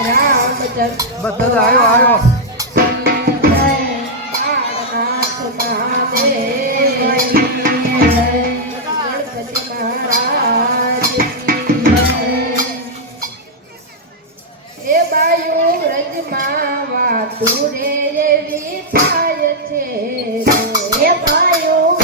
राम बदल आयो आयो તુરે એવી થાય છે એ ભાયો